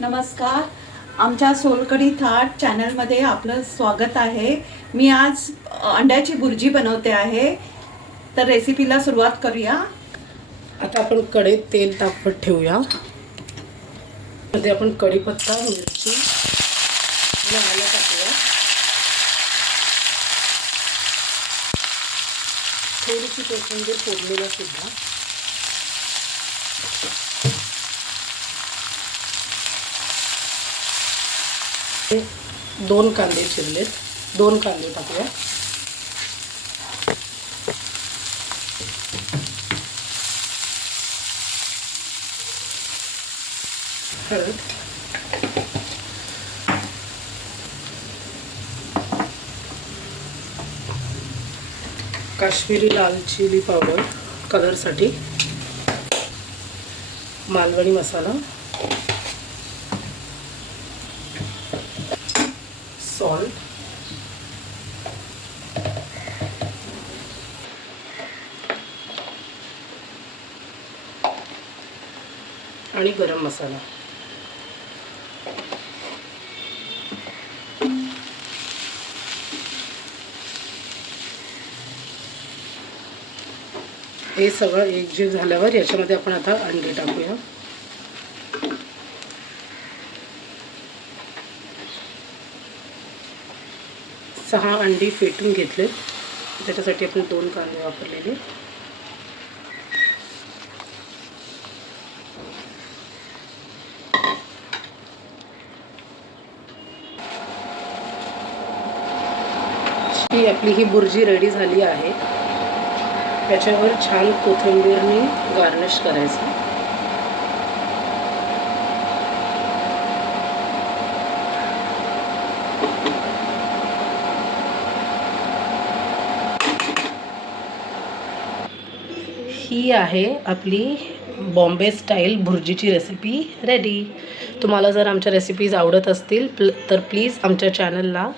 नमस्कार. आमच्या सोलकढी थाट चॅनलमध्ये आपलं स्वागत आहे. मी आज अंड्याची भुर्जी बनवते आहे. तर रेसिपीला सुरुवात करूया. आता आपण कढईत तेल तापवत ठेवूया. मध्ये आपण कढीपत्ता, मिरची आणि आलं टाकूया. थोडीशी कोथिंबीर फोडणीला सुद्धा. दोन कांदे चिरलेत, 2 कांदे टाकूया. हळद, काश्मीरी लाल चिली पावडर कलरसाठी, मालवणी मसाला, सॉल्ट, आणि गरम मसाला. हे सगळं एकजीव झाल्यावर याच्यामध्ये आपण आता अंडी टाकूया. सहा अंडी फेटून घेतले. त्याच्यासाठी आपण 2 कांदे वापरलेले. आपली ही भुर्जी रेडी झाली आहे. याच्यावर छान कोथिंबीरने गार्निश करायचं. ही आहे आपली बॉम्बे स्टाईल भुर्जीची रेसिपी रेडी. तुम्हाला जर आमच्या रेसिपीज आवडत असतील तर प्लीज आमच्या चॅनलला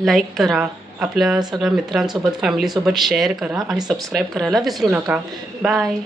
लाईक करा, आपल्या सगळ्या मित्रांसोबत फॅमिलीसोबत शेअर करा आणि सबस्क्राईब करायला विसरू नका. बाय.